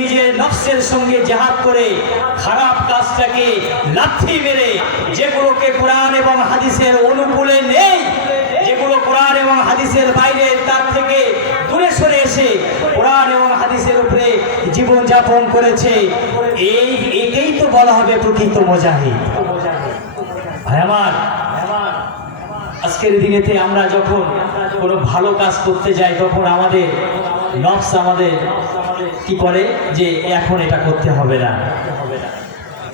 নিজের নফসের সঙ্গে জিহাদ করে খারাপ কাজটাকে লাথি মেরে, যেগুলোকে কোরআন এবং হাদিসের অনুকূলে নেই, যেগুলো কোরআন এবং হাদিসের বাইরে, তার থেকে দূরে সরে এসে কোরআন এবং হাদিসের উপরে জীবন যাপন করেছে, একেই তো বলা হবে প্রকৃত মুজাহিদ। ভাই আমার, আজকের দিনেতে আমরা যখন কোনো ভালো কাজ করতে যাই, তখন আমাদের নফস আমাদের কি করে যে এখন এটা করতে হবে না,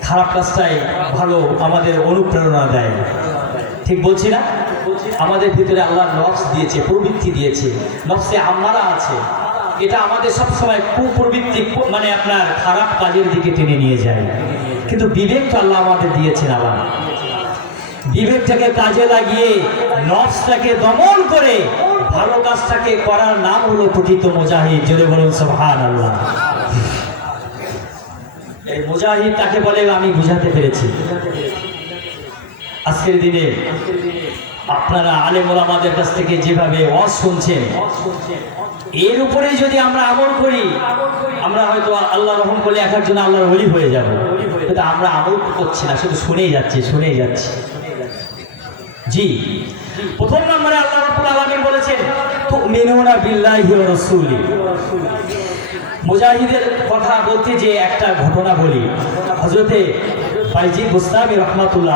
খারাপ কাজটাই ভালো আমাদের অনুপ্রেরণা দেয়। ঠিক বলছি না? আমাদের ভিতরে আল্লাহ নফস দিয়েছে, প্রবৃত্তি দিয়েছে, নফসে আম্মারা আছে, এটা আমাদের সবসময় কুপ্রবৃত্তি, মানে আপনার খারাপ কাজের দিকে টেনে নিয়ে যায়। কিন্তু বিবেক তো আল্লাহ আমাদের দিয়েছেন। আল্লাহ বিবেকটাকে কাজে লাগিয়ে নফসটাকে দমন করে ভালো কাজটাকে করার নাম হলো প্রকৃত মুজাহিদ। জোরে বলুন সুবহানাল্লাহ। এই মুজাহিদ তাকে বলে আমি বুঝাতে পেরেছি। আজকের দিনে আপনারা আলেম ওলামাদের কাছ থেকে যেভাবে ওয়াজ শুনছেন, এর উপরে যদি আমরা আমল করি, আমরা হয়তো আল্লাহ রহম করলে এক একজন আল্লাহর ওলি হয়ে যাব। কিন্তু আমরা আমল করছি না, শুধু শুনেই যাচ্ছি। জি, প্রথম নম্বরে আল্লাহ রাব্বুল আলামিন বলেছেন তুমিনুনা বিল্লাহি ওয়া রাসূলি। মুজাহিদের কথা বলতে যে একটা ঘটনা বলি। হযরতে বাইজিদ বুস্তামি রহমাতুল্লাহ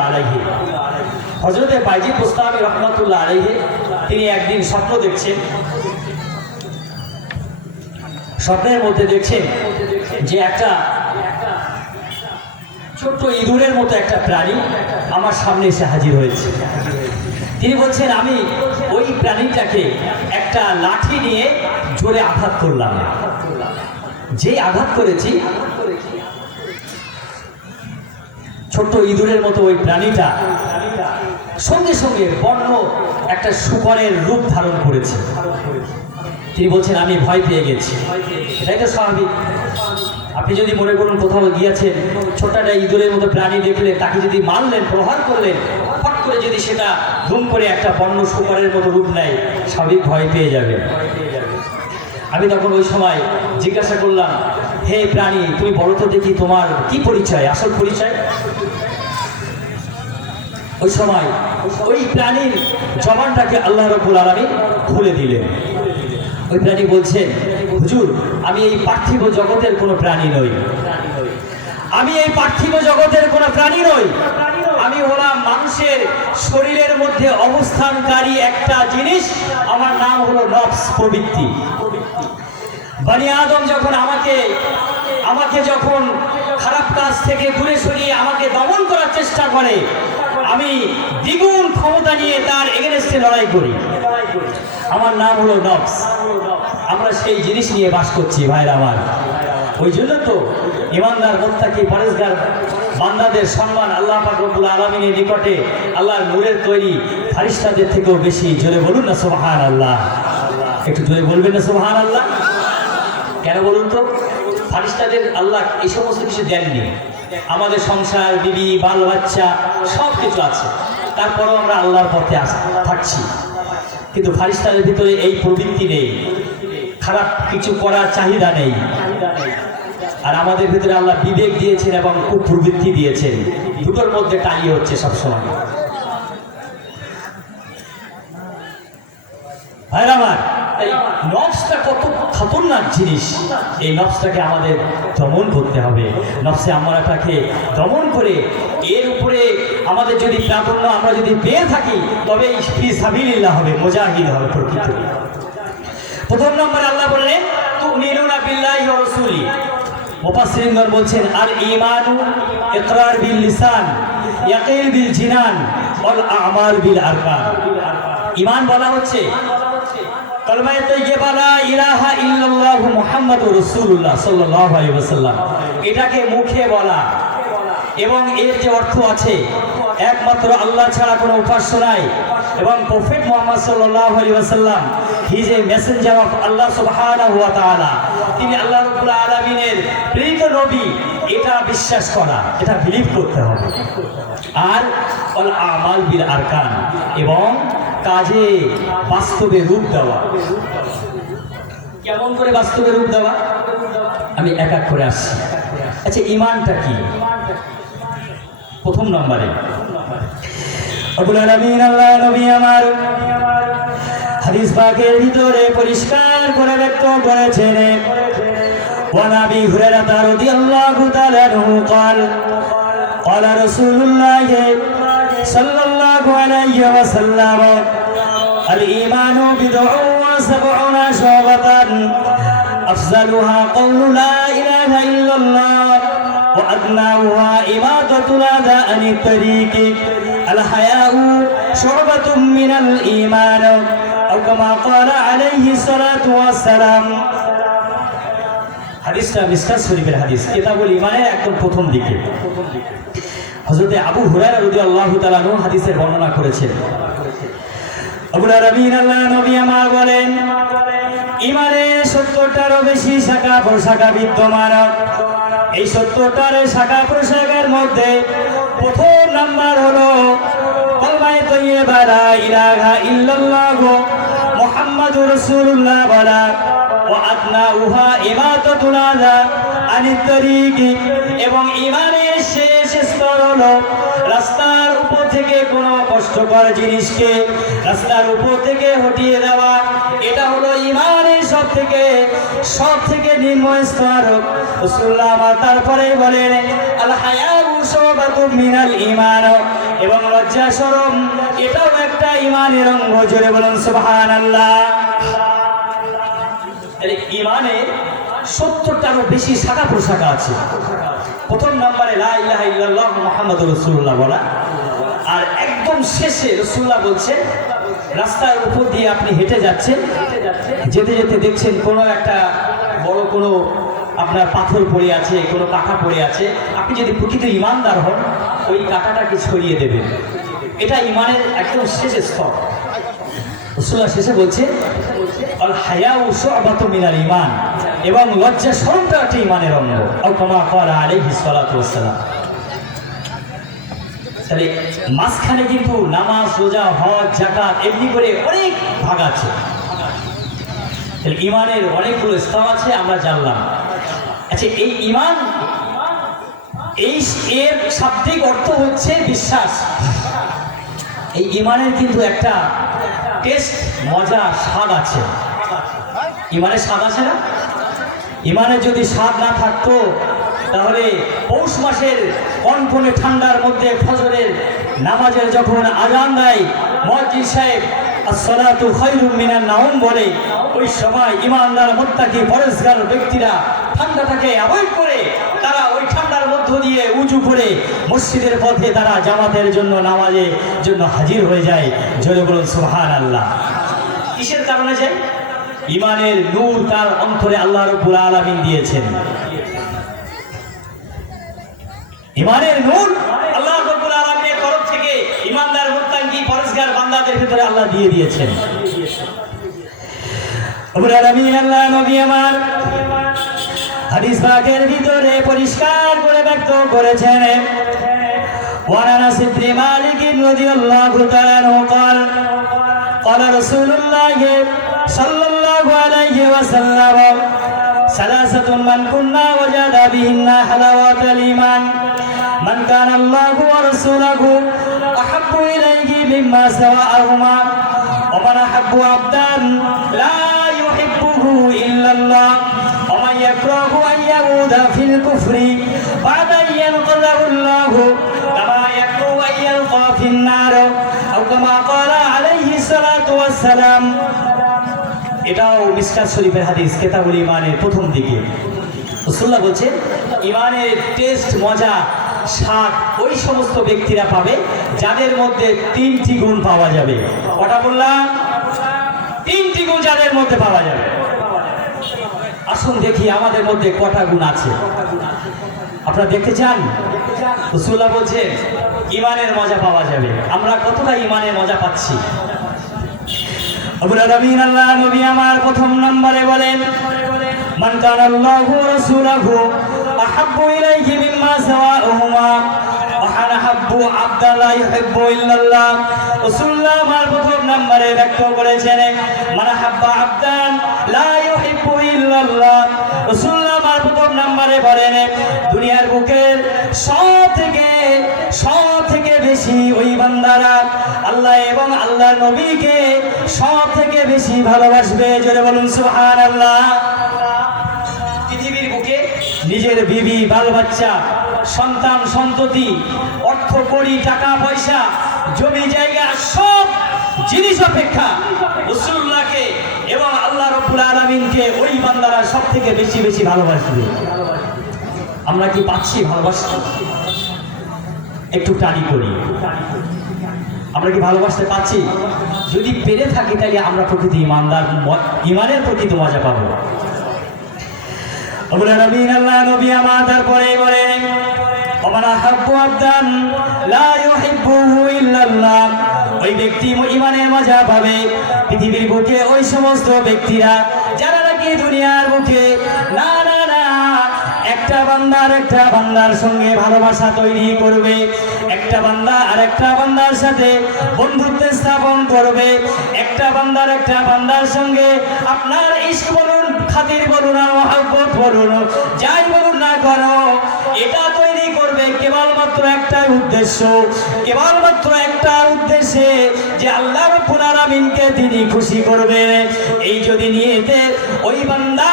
আলাইহি, তিনি একদিন স্বপ্ন দেখছেন। স্বপ্নের মধ্যে দেখছেন যে একটা ছোট্ট ইঁদুরের মতো একটা প্রাণী আমার সামনে এসে হাজির হয়েছে। তিনি বলছেন আমি ওই প্রাণীটাকে একটা লাঠি নিয়ে জোরে আঘাত করলাম। যে আঘাত করেছি, ছোট্ট ইঁদুরের মতো ওই প্রাণীটা সঙ্গে সঙ্গে বন্য একটা শূকরের রূপ ধারণ করেছে। তিনি বলছেন আমি ভয় পেয়ে গেছি। এটাই তো স্বাভাবিক। আপনি যদি মনে করুন কোথাও গিয়েছেন, ছোট্ট একটা ইঁদুরের মতো প্রাণী দেখলে তাকে যদি মারলেন, প্রহার করলেন, ফট করে যদি সেটা ধুম করে একটা বন্য শূকরের মতো রূপ নেয়, স্বাভাবিক ভয় পেয়ে যাবে। আমি তখন ওই সময় জিজ্ঞাসা করলাম, হে প্রাণী, তুমি বলো তো দেখি তোমার কি পরিচয়, আসল পরিচয়? ওই সময় ওই প্রাণীর জবানটাকে আল্লাহ রাব্বুল আলামিন খুলে দিলেন। ওই প্রাণী বলছেন, হুজুর, আমি এই পার্থিব জগতের কোনো প্রাণী নই, আমি হলাম মানুষের শরীরের মধ্যে অবস্থানকারী একটা জিনিস, আমার নাম হলো নফস, প্রবৃত্তি। বনি আদম যখন আমাকে যখন খারাপ কাজ থেকে দূরে সরিয়ে আমাকে দমন করার চেষ্টা করে, আমি দ্বিগুণ ক্ষমতা নিয়ে তার এগেনস্টে লড়াই করি। আমার নাম হলো নফস। আমরা সেই জিনিস নিয়ে বাস করছি ভাইরা আমার। ওই জন্য তো ইমানদার, মুত্তাকি, পরেজগার বান্দাদের সম্মান আল্লাহ পাক রব্বুল আলামিনের নিকটে আল্লাহর নূরের তৈরি ফারিস্তাদের থেকেও বেশি। জোরে বলুন না সুবহানাল্লাহ। একটু জোরে বলবেন না সুবহানাল্লাহ? কেন বলুন তো? ফারিস্তাদের আল্লাহ এই সমস্ত কিছু দেননি। আমাদের সংসার, বিবি, বাল বাচ্চা সব কিছু আছে, তারপরেও আমরা আল্লাহর পথে থাকছি। কিন্তু ফারিস্তাদের ভিতরে এই প্রবৃত্তি নেই, খারাপ কিছু করার চাহিদা নেই। আর আমাদের ভিতরে আল্লাহ বিবেক দিয়েছেন এবং কুপ্রবৃত্তি দিয়েছেন, দুটোর মধ্যে টাই হচ্ছে সবসময়। ভাইরা আমার, এই নফসটা কত খতরনাক জিনিস। এই নফসটাকে আমাদের দমন করতে হবে। নফসে আম্মারাটাকে দমন করে এর উপরে আমাদের যদি প্রাধান্য আমরা যদি পেয়ে থাকি, তবে ফি সাবিলিল্লাহ হবে, মুজাহিদ হবে প্রকৃত। প্রথম নম্বরে আল্লাহ বললেন তুমিনুনা বিল্লাহি ওয়া রাসূলি। মুফাসসিরিনগণ বলছেন আল ঈমানু ইকরার বিল লিসান, ইয়াকিন বিল জিনান ওয়াল আমাল বিল আরকান। ঈমান বলা হচ্ছে কালেমায়ে তাইয়্যিবা লা ইলাহা ইল্লাল্লাহু মুহাম্মাদুর রাসূলুল্লাহ সাল্লাল্লাহু আলাইহি ওয়াসাল্লাম, এটাকে মুখে বলা এবং এর যে অর্থ আছে একমাত্র আল্লাহ ছাড়া কোনো উপাস্য নাই, এবং প্রফেট মুহাম্মদ সাল্লাল্লাহু আলাইহি ওয়াসাল্লাম he is a messenger of Allah সুবহানাহু ওয়া তাআলা, তিনি আল্লাহ রাব্বুল আলামিনের প্রেরিত নবী, এটা বিশ্বাস করা, এটা বিলিভ করতে হবে। আর আল আমাল বিল আরকান, এবং কাজে বাস্তবে রূপ দেওয়া। কেমন করে বাস্তবে রূপ দেওয়া? আমি এক এক করে আসছি। আচ্ছা, ঈমানটা কি? প্রথম নম্বরে রব্বুল আলামিন আল্লাহ নবী আমার হাদিস পাকের ভিতরে পরিষ্কার করে ব্যক্ত করেছেন, ওয়া নবী হুরায়রা রাদিয়াল্লাহু তাআলা আনহু قال قال رسول الله صلى الله عليه وسلم الإيمان بضع وسبعون شعبة أفضلها قول لا إله إلا الله وأدناها إماطة الأذى عن الطريق الحياء شعبة من الإيمان أو كما قال عليه الصلاة والسلام। হাদিসটা মিশকাত শরীফের হাদিস, কিতাবুল ঈমানের একদম প্রথম দিকে হযরত আবু হুরায়রা রাদিয়াল্লাহু তাআলা আনহু হাদিসের বর্ণনা করেছেন। রব্বুল আলামিন আল্লাহ নবী আমার বলেন, ঈমানে 70টারও বেশি শাখা প্রশাখা বিদ্যমান। এই 70টার শাখা প্রশাখার মধ্যে প্রথম নাম্বার হলো কালিমায়ে তাইয়্যিবা লা ইলাহা ইল্লাল্লাহ মুহাম্মাদুর রাসূলুল্লাহ বলা, ওয়া আদনাউহা ইমাতাতুল আযা আনিত তরিক, এবং ঈমানের শেষ স্তর হলো রাস্তার উপর থেকে কোনো কষ্টকর জিনিসকে রাস্তার উপর থেকে হটিয়ে দেওয়া। এটা হলো ঈমানের সব থেকে নিম্ন স্তর। রাসূলুল্লাহ তারপরে বলেন আল হায়াউ শুবাতুম মিনাল ঈমান, এবং লজ্জা শরম এটাও একটা ঈমানের অঙ্গ। জোরে বলুন সুবহানাল্লাহ। ঈমানে 70টারও বেশি শাখা প্রশাখা আছে। প্রথম নম্বরে লা ইলাহা ইল্লাল্লাহ মুহাম্মাদুর রাসূলুল্লাহ বলা, আর একদম শেষে রাসূলুল্লাহ বলছেন রাস্তার উপর দিয়ে আপনি হেঁটে যাচ্ছেন, যেতে যেতে দেখছেন কোনো একটা বড় কোনো আপনার পাথর পড়ে আছে, কোনো কাঁটা পড়ে আছে, আপনি যদি প্রকৃত ঈমানদার হন ওই কাঁটাটাকে ছড়িয়ে দেবেন। এটা ঈমানের একদম শেষ স্তর। রাসূলুল্লাহ শেষে বলছে আল হায়াউ শুবাতু মিনাল ঈমান, এবং লজ্জা শরমটা একটা ঈমানের অঙ্গ। আও কামা ক্বালা আলাইহিস সালাতু ওয়াস সালাম। তাহলে মাঝখানে কিন্তু নামাজ, রোজা, হজ, যাকাত এমনি করে অনেক ভাগ আছে। তাহলে ঈমানের অনেকগুলো স্তর আছে, আমরা জানলাম। আচ্ছা, এই ঈমান এর শাব্দিক অর্থ হচ্ছে বিশ্বাস। এই ঈমানের কিন্তু একটা টেস্ট, মজা, স্বাদ আছে। ঈমানের স্বাদ আছে না? ঈমানের যদি স্বাদ না থাকতো তাহলে পৌষ মাসের কনকনে ঠান্ডার মধ্যে ফজরের নামাজের যখন আজান দেয় মুয়াজ্জিন সাহেব আসসালাতু খায়রুম মিনান নাওম বলে, ওই সময় ঈমানদার মুত্তাকি পরেজগার ব্যক্তিরা ঠান্ডাটাকে অ্যাভয়েড করে তারা ওই ঠান্ডার মধ্য দিয়ে উজু করে মসজিদের পথে তারা জামাতের জন্য নামাজের জন্য হাজির হয়ে যায়। জোরে বলুন সুবহানাল্লাহ। কিসের কারণে যায়? ঈমানের নূর তার অন্তরে আল্লাহ রাব্বুল আলামিন দিয়েছেন। ঈমানের নূর আল্লাহ রাব্বুল আলামিনের তরফ থেকে ঈমানদার মুত্তাকি পরেজগার বান্দাদের ভিতরে আল্লাহ দিয়ে দিয়েছেন। রব্বুল আলামিন আল্লাহ নবী আমার হাদিস পাকের ভিতরে পরিষ্কার করে ব্যক্ত করেছেন, ওয়া আনাস ইবনে মালিক রাদিয়াল্লাহু তাআলা আনহু قال قال رسول الله صلى الله عليه وسلم ثلاثة من كنا وجد بهن حلاوة الإيمان من كان الله ورسوله أحب إليه مما سواءهما ومن أحب عبدا لا يحبه إلا الله ومن يكره أن يعود في الكفر بعد أن ينقذه الله كما يكره أن يلقى في النار أو كما قال عليه الصلاة والسلام। এটাও মিশকাত শরীফের হাদিস, কিতাবুল ঈমানের প্রথম দিকে। রাসূলুল্লাহ বলছেন ঈমানের টেস্ট, মজা, স্বাদ ওই সমস্ত ব্যক্তিরা পাবে যাদের মধ্যে 3টি গুণ পাওয়া যাবে। কটা বললাম? 3টি গুণ যাদের মধ্যে পাওয়া যাবে। আসুন দেখি আমাদের মধ্যে কটা গুণ আছে। আপনারা দেখতে চান? রাসূলুল্লাহ বলছেন ঈমানের মজা পাওয়া যাবে। আমরা কতটা ঈমানের মজা পাচ্ছি? রব্বুল আলামিন আল্লাহ নবী আমার প্রথম নম্বরে বলেন মান কানা আল্লাহু ওয়া রাসূলুহু আহাব্বু ইলাইহি মিম্মা সাওয়াহুমা ওয়া আনা হাব্বু আবদা লা ইউহিব্বু ইল্লাল্লাহ। রাসূলুল্লাহ আমার প্রথম নম্বরে ব্যক্ত করেছেন মান হাব্বা আবদান লা ইউহিব্বু ইল্লাল্লাহ। রাসূলুল্লাহ আমার প্রথম বলেন দুনিয়ার বুকের সব থেকে বেশি ওই বান্দারা আল্লাহ এবং আল্লাহর নবীকে সব থেকে বেশি ভালোবাসবে। জোরে বলুন সুবহানাল্লাহ। পৃথিবীর বুকে নিজের বিবি, বাল বাচ্চা, সন্তান সন্ততি, অর্থ কড়ি, টাকা পয়সা, জমি জায়গা সব জিনিস অপেক্ষা রাসূলুল্লাহকে এবং আল্লাহ রাব্বুল আলামিনকে ওই বান্দারা সব থেকে বেশি বেশি ভালোবাসবে। আমরা কি পাচ্ছি ভালোবাসতে? একটু টানি করি, আমরা কি ভালোবাসতে পাচ্ছি? যদি পেরে থাকি তাহলে আমরা প্রকৃত ইমানদার, ইমানের প্রকৃত মজা পাবো। আল্লাহ নবী আমার তারপরে বলেন ওই ব্যক্তি ইমানের মজা পাবে। পৃথিবীর বুকে ওই সমস্ত ব্যক্তিরা যারা নাকি দুনিয়ার বুকে না একটা বান্দার সঙ্গে ভালোবাসা তৈরি করবে, একটা বান্দা আর একটা বান্দার সাথে বন্ধুত্ব স্থাপন করবে, একটা বান্দার সঙ্গে আপনার ইশক বলুন, খাতির বলুন আর মহব্বত বলুন, যাই বলুন না করো, এটা তৈরি করবে কেবলমাত্র একটা উদ্দেশ্যে যে আল্লাহ রাব্বুল আলামিনকে তিনি খুশি করবেন। এই যদি নিয়েতে ওই বান্দা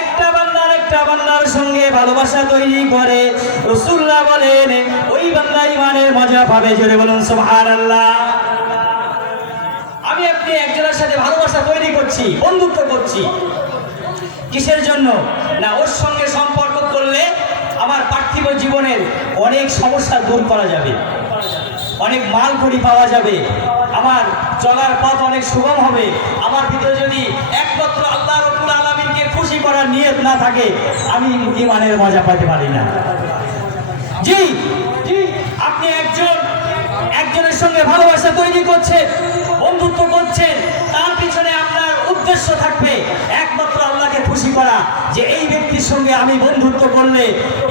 একটা বান্দার সঙ্গে ভালোবাসা তৈরি করে, রাসূলুল্লাহ বলেন ওই বান্দা ইমানের মজা পাবে। জোরে বলুন সুবহানাল্লাহ। আমি আপনি একজনের সাথে ভালোবাসা তৈরি করছি, বন্ধুত্ব করছি, কিসের জন্য? না ওর সঙ্গে সম্পর্ক করলে আমার পার্থিব জীবনের অনেক সমস্যা দূর করা যাবে, অনেক মাল কড়ি পাওয়া যাবে, আমার চলার পথ অনেক সুগম হবে। আমার ভিতরে যদি একমাত্র আল্লাহ রাব্বুল আলামিনকে খুশি করার নিয়ত না থাকে, আমি ইমানের মজা পেতে পারি না। জি আপনি একজনের সঙ্গে ভালোবাসা তৈরি করছেন, বন্ধুত্ব করছেন, তার পিছনে আপনার উদ্দেশ্য থাকবে একমাত্র আল্লাহকে খুশি করা, যে এই ব্যক্তির সঙ্গে আমি বন্ধুত্ব করলে,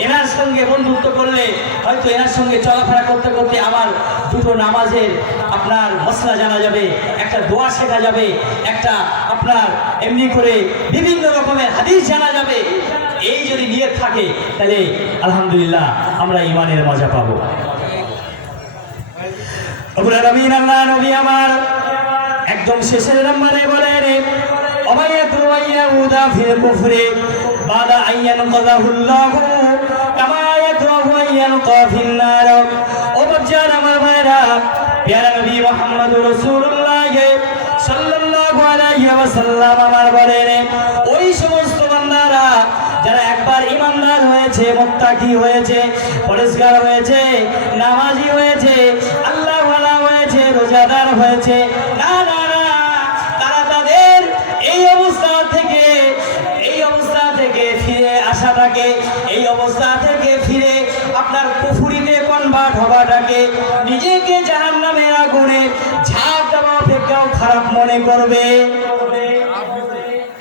এনার সঙ্গে বন্ধুত্ব করলে হয়তো এনার সঙ্গে চলাফেরা করতে করতে আমার দুটো নামাজের আপনার মসলা জানা যাবে, একটা দোয়া শেখা যাবে, একটা আপনার এমনি করে বিভিন্ন রকমের হাদিস জানা যাবে। এই যদি নিয়ত থাকে তাহলে আলহামদুলিল্লাহ আমরা ইমানের মজা পাবো। রব্বুল আলামিন আল্লাহ নবী আমার একদম শেষের নম্বরে বলেন অমায়াতু ওয়াইয়াউদা ফিল কুফরি বাদা আইয়ান কাযাহুল্লাহু কামা ইয়াতরাহু আইয়ান কাফিন নার। ও বাচ্চারা আমার ভাইরা, প্যারা নবী মুহাম্মদুর রাসূলুল্লাহ সাল্লাল্লাহু আলাইহি ওয়াসাল্লাম আমার বলেন ওই সমস্ত বান্দারা যারা একবার ইমানদার হয়েছে, মুত্তাকি হয়েছে, পরেশগার হয়েছে, নামাজি হয়েছে, আল্লাহ ওয়ালা হয়েছে, রোজাদার হয়েছে, না তারা তাদের এই অবস্থা থেকে ফিরে আসাটাকে, এই অবস্থা থেকে ফিরে আপনার কুফরিতে কনভার্ট হওয়াটাকে, নিজেকে জাহান্নামের আগুনে ঝাঁপ দেওয়া অপেক্ষাও খারাপ মনে করবে।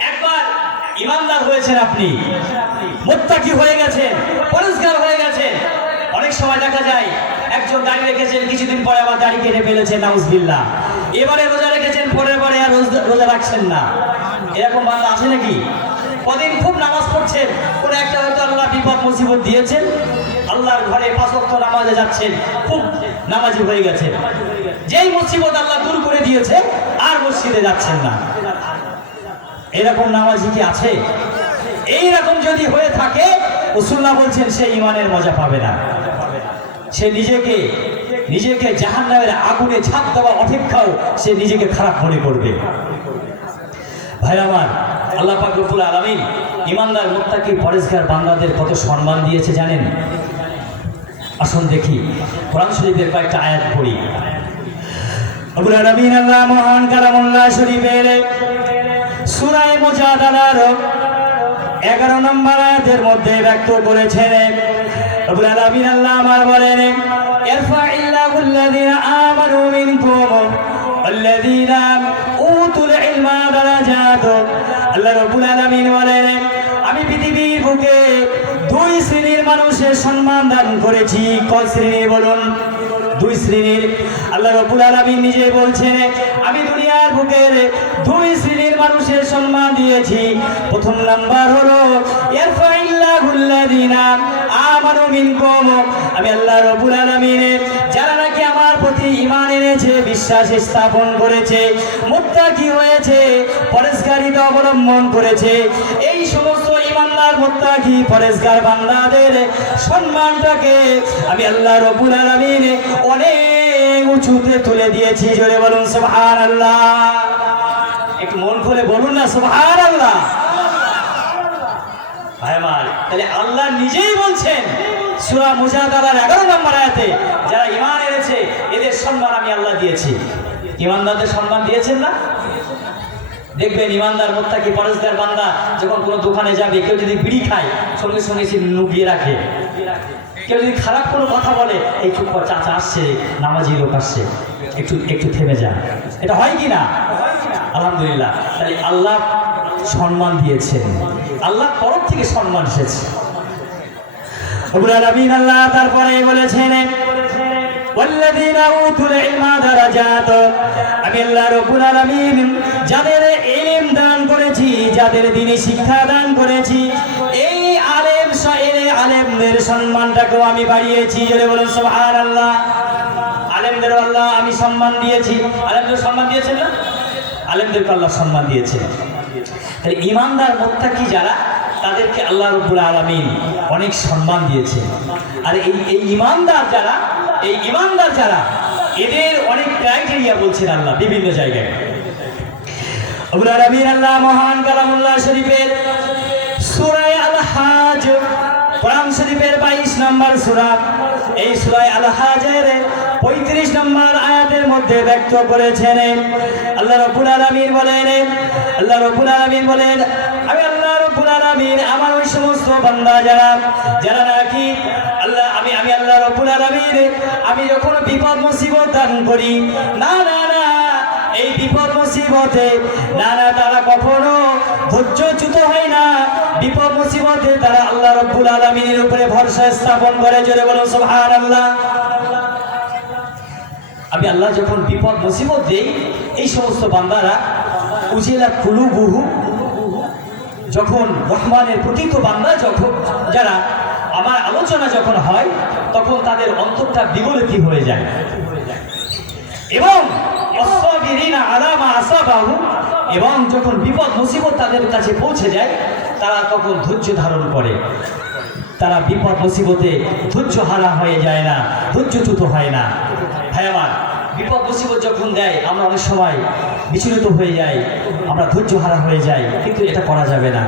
একবার ইমানদার হয়েছেন, আপনি মুত্তাকি হয়ে গেছেন, পরেশগার হয়ে গেছেন, অনেক সময় দেখা যায় একজন দাড়ি রেখেছেন, কিছুদিন পরে আবার দাড়ি কেটে ফেলেছেন, নাউজুবিল্লাহ। এবারে রোজা রেখেছেন, পরে আর রোজা রাখছেন না, এরকম বান্দা আছে নাকি? কদিন খুব নামাজ পড়ছেন, কোনো একটা হয়তো আল্লাহ বিপদ মুসিবত দিয়েছেন, আল্লাহর ঘরে 5 ওয়াক্ত নামাজে যাচ্ছেন, খুব নামাজি হয়ে গেছেন, যেই মুসিবত আল্লাহ দূর করে দিয়েছে আর মসজিদে যাচ্ছেন না। এরকম নামাজি কি আছে? এইরকম যদি হয়ে থাকে রাসূলুল্লাহ বলছেন সে ইমানের মজা পাবে না, সে নিজেকে জাহান্নামের আগুনে ঝাঁপ দেওয়া অপেক্ষাও সে নিজেকে খারাপ মনে করবে। ভাই আমার, আল্লাহ পাক রব্বুল আলামিন ইমানদার, মুত্তাকি, পরেশগার বান্দাদের কত সম্মান দিয়েছে জানেন? আসুন দেখি কোরআন শরীফের কয়েকটা আয়াত পড়ি। রব্বুল আলামিন আল্লাহ মহান কালামুল্লাহ শরীফের সূরা মুজাদালার 11 নম্বর আয়াতের মধ্যে ব্যক্ত করেছেন। রব্বুল আলামিন আল্লাহ আমার বলেন ইয়ারফাইল্লাহু আল্লাযীনা আমানু মিনকুম ওয়াল্লাযীনা উতুল ইলমা দারাজাত। আল্লাহ রাব্বুল আলামিন বলেন আমি পৃথিবীর বুকে 2 শ্রেণীর মানুষের সম্মান দান করেছি। কয় শ্রেণী বলুন? দুই শ্রেণীর। আল্লাহ রাব্বুল আলামিন নিজে বলছেন, আমি দুনিয়ার বুকের দুই শ্রেণীর মানুষের সম্মান দিয়েছি। প্রথম নাম্বার হলো ইয়ারফাইল্লাহুল্লাযিনা আমানু মিনকুম, আমি আল্লাহ রাব্বুল আলামিন যারা নাকি আমার প্রতি ঈমান এনেছে, বিশ্বাস স্থাপন করেছে, মুত্তাকি হয়েছে, পরহেজগারিতা অবলম্বন করেছে, এই সমস্ত ঈমানদার মুত্তাকি পরহেজগার বান্দাদের সম্মানটাকে আমি আল্লাহ রাব্বুল আলামিন অনেক উঁচুতে তুলে দিয়েছি। জোরে বলুন সুবহানাল্লাহ। একটু মন খুলে বলুন না সুবহানাল্লাহ। ভাই আমার, তাহলে আল্লাহ নিজেই বলছেন সূরা মুজাদালার 11 নম্বর আয়াতে, যারা ঈমান এনেছে এদের সম্মান আমি আল্লাহ দিয়েছি। ঈমানদারদের সম্মান দিয়েছেন না? দেখবেন ঈমানদার মুত্তাকি পরহেজগার বান্দা যখন কোনো দোকানে যাবে, কেউ যদি বিড়ি খায় সঙ্গে সঙ্গে সে লুকিয়ে রাখে। কেউ যদি খারাপ কোনো কথা বলে, এই চুপ কর, চাচা আসছে, নামাজি লোক আসছে, একটু একটু থেমে যান। এটা হয় কি না? আলহামদুলিল্লাহ। তাহলে আল্লাহ সম্মান দিয়েছেন, আল্লাহ তরফ থেকে সম্মান এসেছে। রব্বুল আলামিন আল্লাহ তারপরে বলেছেন, ওয়াল্লাযীনা উতুল ইলমা দারাজাত, আমি আল্লাহ রাব্বুল আলামিন যাদের ইলম দান করেছি, যাদের দ্বীনি শিক্ষা দান করেছি, এই আলেমদের সম্মানটাকেও আমি বাড়িয়েছি। জোরে বলুন সুবহানাল্লাহ। আলেমদেরও আল্লাহ আমি সম্মান দিয়েছি। আলেমদের সম্মান দিয়েছেন না? আলেমদেরকে আল্লাহ সম্মান দিয়েছে। তাহলে ঈমানদার মুত্তাকি যারা, তাদেরকে আল্লাহ রাব্বুল আলামিন অনেক সম্মান দিয়েছে। আর এই ঈমানদার যারা এদের অনেক ক্রাইটেরিয়া বলছেন আল্লাহ বিভিন্ন জায়গায়। রব্বুল আলামিন আল্লাহ মহান কালামুল্লাহ শরীফের সূরা আল হাজ, কোরআন শরীফের 22 নম্বর সূরা, এই সূরা আল হাজের 35 নম্বর আয়াতের মধ্যে ব্যক্ত করেছেন। আল্লাহ রাব্বুল আলামিন বলেন, আমি আল্লাহ রাব্বুল আলামিন আমার ওই সমস্ত বান্দা যারা নাকি আমি আল্লাহ রাব্বুল আলামিন আমি যখন বিপদ মুসিবত দান করি, না এই বিপদ মুসিবতে তারা কখনো ধৈর্যচ্যুত হয় না। বিপদ মুসিবতে তারা আল্লাহ রাব্বুল আলামিনের উপরে ভরসা স্থাপন করে। জোরে বলুন সুবহানাল্লাহ। আমি আল্লাহ যখন বিপদ মুসিবত দেই, এই সমস্ত বান্দারা উজিলা কুলুবুহু, যখন রহমানের প্রকৃত বান্দা যারা আমার আলোচনা যখন হয়, তখন তাদের অন্তরটা বিগলিত হয়ে যায়। এবং এবং যখন বিপদ মুসিবত তাদের কাছে পৌঁছে যায়, তারা তখন ধৈর্য ধারণ করে। তারা বিপদ মুসিবতে ধৈর্য হারা হয়ে যায় না, ধৈর্যচ্যুত হয় না। ভাই আমার, বিপদ মুসিবত যখন দেয় আমরা অনেক সময় বিচলিত হয়ে যাই, আমরা ধৈর্য হারা হয়ে যাই, কিন্তু এটা করা যাবে না।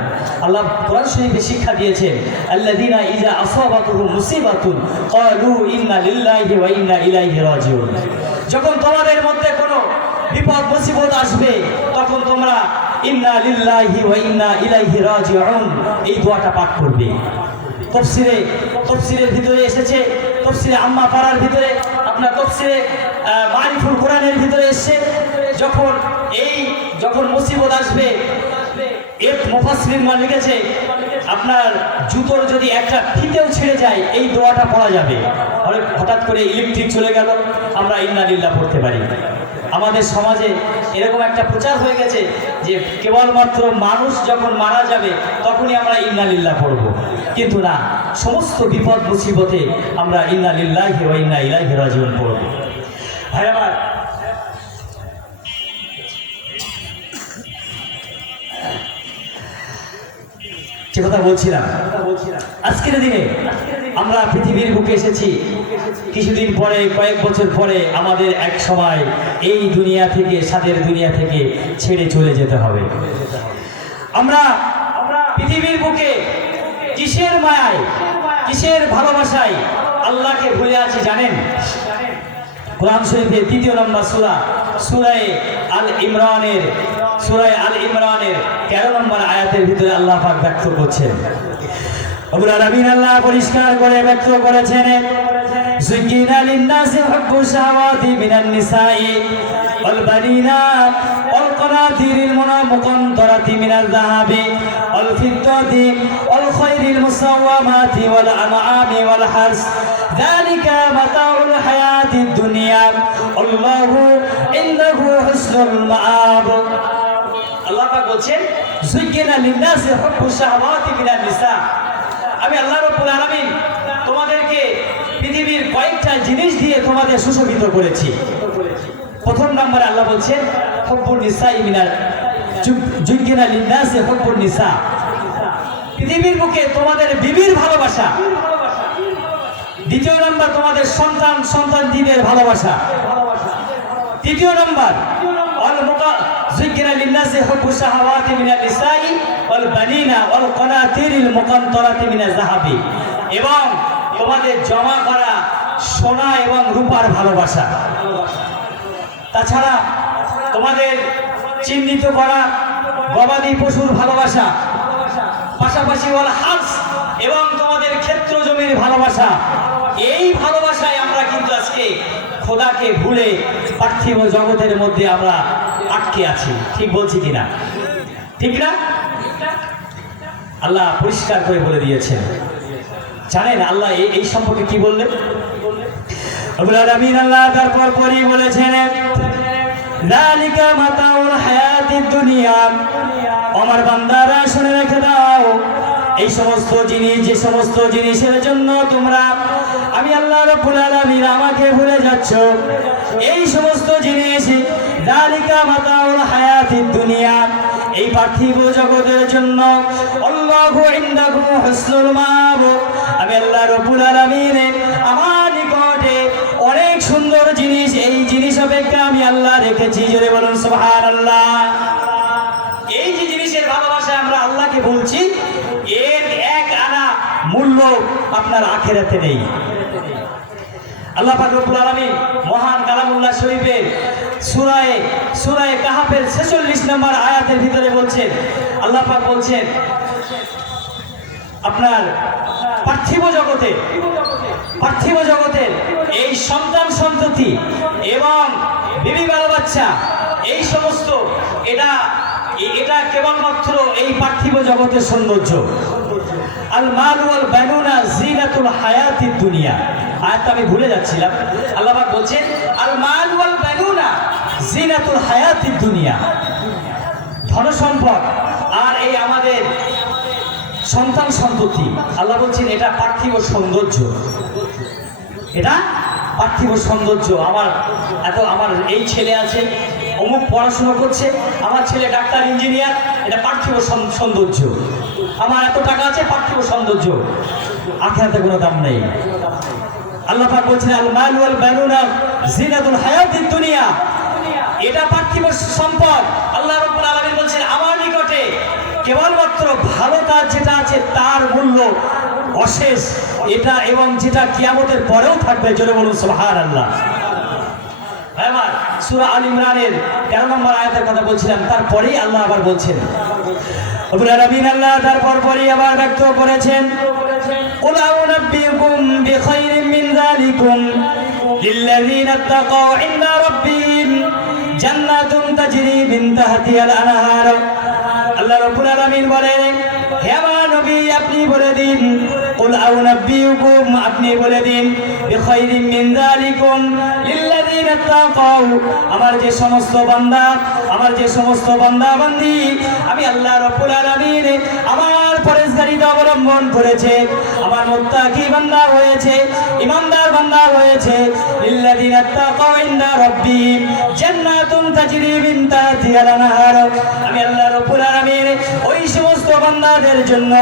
আল্লাহ কোরআন শরীফে শিক্ষা দিয়েছেন, আল্লাযীনা ইযা আসাবাতুহুম মুসিবাতুন ক্বালু ইন্না লিল্লাহি ওয়া ইন্না ইলাইহি রাজিউন। যখন তোমাদের মধ্যে কোনো বিপদ মুসিবত আসবে, তখন তোমরা ইন্না লিল্লাহি ওয়া ইন্না ইলাইহি রাজিউন এই দোয়াটা পাঠ করবে। তাফসীরের ভিতরে এসেছে, তাফসীরে আম্মা পারার ভিতরে, আপনার তাফসীরে মারিফুল কোরআনের ভিতরে এসেছে, যখন মুসিবত আসবে, এক মুফাসসির লিখেছে, আপনার জুতোর যদি একটা ফিতেও ছিঁড়ে যায়, এই দোয়াটা পড়া যাবে। হঠাৎ করে ইলেকট্রিক চলে গেল, আমরা ইন্না লিল্লাহ পড়তে পারি। আমাদের সমাজে এরকম একটা প্রচার হয়ে গেছে যে কেবলমাত্র মানুষ যখন মারা যাবে তখনই আমরা ইন্না লিল্লাহ পড়ব, কিন্তু না, সমস্ত বিপদ মুসিবতে আমরা ইন্না লিল্লাহি ওয়া ইন্না ইলাইহি রাজিউন পড়ব। ভাই আমার, যে কথা বলছিলাম, আজকের দিনে আমরা পৃথিবীর বুকে এসেছি। কিছুদিন পরে, কয়েক বছর পরে আমাদের এক সময় এই দুনিয়া থেকে, সাদের দুনিয়া থেকে ছেড়ে চলে যেতে হবে। আমরা পৃথিবীর বুকে কিসের মায়ায়, কিসের ভালোবাসায় আল্লাহকে ভুলে আছি জানেন? কোরআন শরীফের 3 নম্বর সূরা আল ইমরানের 13 নম্বর আয়াতের ভিতরে আল্লাহ পাক ব্যক্ত করছেন। রব্বুল আলামিন আল্লাহ পরিষ্কার করে ব্যক্ত করেছেন, যুজ্জিনা লিন-নাসি হুব্বু শাহাওয়াতি মিনান নিসাই ওয়াল বানিনা ওয়াল কানাতিরিল মুনামুকান্তারাতি মিনাল যাহাবি ওয়াল والفضة والخيل المسومات والأنعام والحرث ذلك متاع الحياة الدنيا والله عنده حسن المآب আল্লাহ পাক বলছেন যুজ্জিনা লিন্নাসি হুব্বুশ শাহাওয়াতি মিনান নিসা। আমি আল্লাহ রাব্বুল আলামিন তোমাদেরকে পৃথিবীর কয়েকটা জিনিস দিয়ে তোমাদের সুশোভিত করেছি। প্রথম নম্বরে আল্লাহ বলছেন হুব্বুন নিসাই মিনাল যুজ্জিনা লিন্নাসি হুব্বুন নিসা। পৃথিবীর বুকে তোমাদের বিবির ভালোবাসা। দ্বিতীয় নম্বর তোমাদের সন্তানদের ভালোবাসা। তৃতীয় নম্বর زين للناس حب الشهوات من النساء والبنين والقناطير المقنطرة من الذهب এবং তোমাদের জমা করা সোনা এবং রূপার ভালোবাসা। তাছাড়া তোমাদের চিহ্নিত করা গবাদি পশুর ভালোবাসা, পাশাপাশি ওয়াল হার্স এবং তোমাদের ক্ষেত্র জমির ভালোবাসা। এই ভালোবাসায় আমরা কিন্তু আজকে খোদাকে ভুলে পার্থিব জগতের মধ্যে আমরা আটকে আছি। ঠিক বলছি কিনা? ঠিক না? আল্লাহ পরিষ্কার করে বলে দিয়েছেন। জানেন আল্লাহ এই সম্পর্কে কি বললেন? রব্বুল আলামিন আল্লাহ তারপর পরই বলেছেন যালিকা মাতাউল হায়াতিদ দুনিয়া। আমার বান্দারা শুনে রেখে দাও, এই সমস্ত জিনিস, যে সমস্ত জিনিসের জন্য তোমরা আমি আল্লাহ রাব্বুল আলামিন আমাকে ভুলে যাচ্ছ, এই সমস্ত জিনিস যালিকা মাতাউল হায়াতিদ দুনিয়া, এই পার্থিব জগতের জন্য আল্লাহু ইনদাহু হুসনুল মাআব। আমি আল্লাহ রাব্বুল আলামিন আমার নিকটে অনেক সুন্দর জিনিস, এই জিনিস অপেক্ষা আমি আল্লাহ রেখেছি। জোরে বলুন সুবহানাল্লাহ। এই যে জিনিসের ভালোবাসা আমরা আল্লাহকে বলছি, এর এক আনা মূল্য আপনার আখিরাতে নেই। আল্লাহ পাক রব্বুল আলামিন মহান কালামুল্লাহ শরীফের সূরা কাহাফের 46 নম্বর আয়াতের ভিতরে বলছেন, আল্লাহ পাক বলছেন আপনার পার্থিব জগতের এই সন্তান সন্ততি এবং বিবি বাল বাচ্চা, এই সমস্ত এটা কেবলমাত্র এই পার্থিব জগতের সৌন্দর্য। আল মাল ওয়াল বানুনা জিনাতুল হায়াতিদ দুনিয়া। আয়াতটা আমি ভুলে যাচ্ছিলাম। আল্লাহ পাক বলছেন আল মাল ওয়াল বানুনা জিনাতুল হায়াতিদ দুনিয়া। ধন সম্পদ আর এই আমাদের সন্তান সন্ততি, আল্লাহ বলছেন এটা পার্থিব সৌন্দর্য। এটা পার্থিব সৌন্দর্য। আমার এই ছেলে আছে, অমুক পড়াশোনা করছে, আমার ছেলে ডাক্তার ইঞ্জিনিয়ার, এটা পার্থিব সৌন্দর্য। আমার এত টাকা আছে, পার্থিব সৌন্দর্য। আখিরাতে কোনো দাম নেই। আল্লাহ পাক বলছেন আল মাল ওয়াল বানুনা জিনাতুল হায়াতিদ দুনিয়া, এটা পার্থিব সম্পদ। আল্লাহ রাব্বুল আলামিন বলছেন আমার নিকটে কেবলমাত্র ভালো কাজ যেটা আছে তার মূল্য অশেষ, এটা এবং যেটা কিয়ামতের পরেও থাকবে। জোরে বলুন সুবহানাল্লাহ। আমার সূরা আল ইমরানের 13 নম্বর আয়াতের কথা বলছিলাম, তারপরেই আল্লাহ আবার বলছেন, রব্বুল আলামিন আল্লাহ তারপর পরেই আবার ব্যক্ত করেছেন কুল আউনাব্বিউকুম বিখাইরিম মিন যালিকুম লিল্লাযীনা ইত্তাকাউ ইনদা রাব্বিহিম জান্নাতুন তাজরি মিন তাহতিহাল আনহার। আল্লাহ রাব্বুল আলামিন বলেন, হে আমার নবী আপনি বলে দিন, কুল আউনাব্বিউকুম আপনি বলে দিন, বিখাইরিম মিন যালিকুম লিল্লাযীনা ইত্তাকাউ, আমার যে সমস্ত বান্দা বান্দি আমি আল্লাহ রাব্বুল আলামিন আমার পরহেজগারিতা অবলম্বন করেছে, আমার মুত্তাকি বান্দা হয়েছে, ইমানদার বান্দা হয়েছে, লিল্লাযীনা ইত্তাকাউ ইনদা রাব্বিহিম জান্নাতুন তাজরি মিন তাহতিহাল আনহার। আমি আল্লাহ রাব্বুল আলামিন ওই সমস্ত বান্দাদের জন্য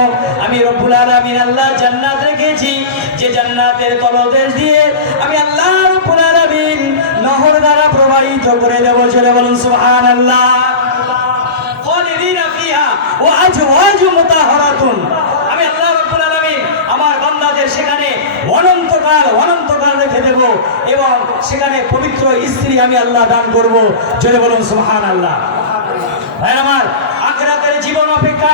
আমি রব্বুল আলামিন আল্লাহ জান্নাত রেখেছি, যে জান্নাতের তলদেশ দিয়ে আমি আল্লাহ রব্বুল আলামিন নহর দ্বারা প্রবাহিত করে দেব। জোরে বলুন সুবহানাল্লাহ। খালিদিনা ফিহা ওয়া আজওয়াজু মুতাহহারাতুন। আমি আল্লাহ রব্বুল আলামিন আমার বান্দাদের সেখানে অনন্তকাল রেখে দেব এবং সেখানে পবিত্র স্ত্রী আমি আল্লাহ দান করব। জোরে বলুন সুবহানাল্লাহ। ভাই আমার, আখিরাতের জীবন অপেক্ষা